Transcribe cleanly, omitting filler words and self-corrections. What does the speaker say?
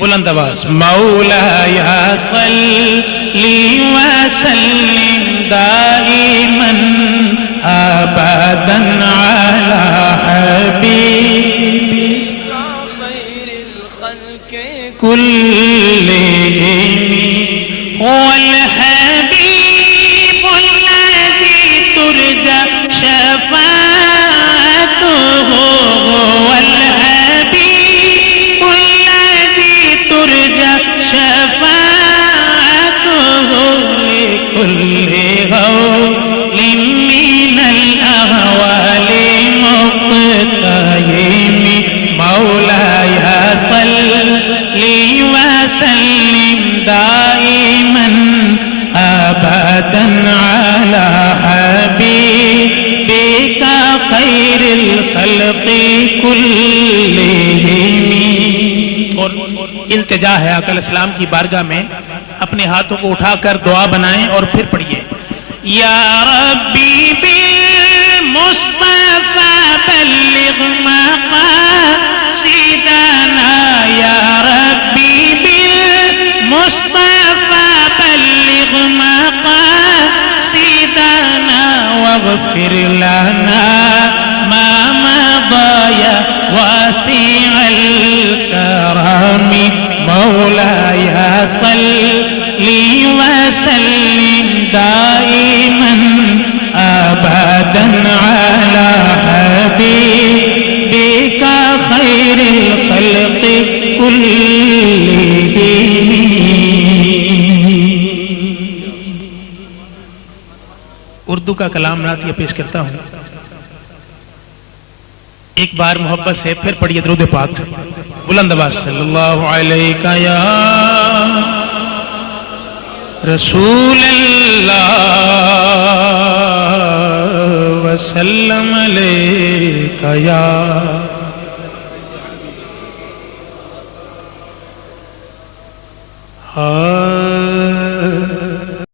बुलंद आवाज, मौलाया सल्ली व सल्लिम दाइमन अबदन अला हबीबिका खैरिल खल्क़ि कुल्लिहिम वल हबीबुल लज़ी तुरजा शफ़ाअतुहु वल हबीबुल लज़ी तुरजा शफ़ाअतुहु लिकुल्लि गौलिन मिनल अहवालि मुक़तहिम मौलाया सल्ली व सल्लिम दाइमन अबदन अला हबीबिका खैरिल खल्क़ि कुल्लिहिम। और इल्तिजा है आका अलैहिस्सलाम की बारगाह में, अपने हाथों को उठाकर दुआ बनाएं और फिर पढ़िए, या रब्बी बिल मुस्तफा बल्लिग मक़ासिदना, या रब्बी बिल मुस्तफा बल्लिग मक़ासिदना वग़फ़िर लना मा मज़ा वासिअल करम मौलाया सल्ली व सल्लिम दाइमन अबदन अला हबीबिका खैरिल खल्क़ि कुल्लिहिम। उर्दू का कलाम नातिया पेश करता हूं, एक बार मोहब्बत से फिर पढ़िए दुरूद पाक, बुलंद आवाज, सल्लल्लाहु अलैका या रसूल अल्लाह वसल्लम अलैका या हा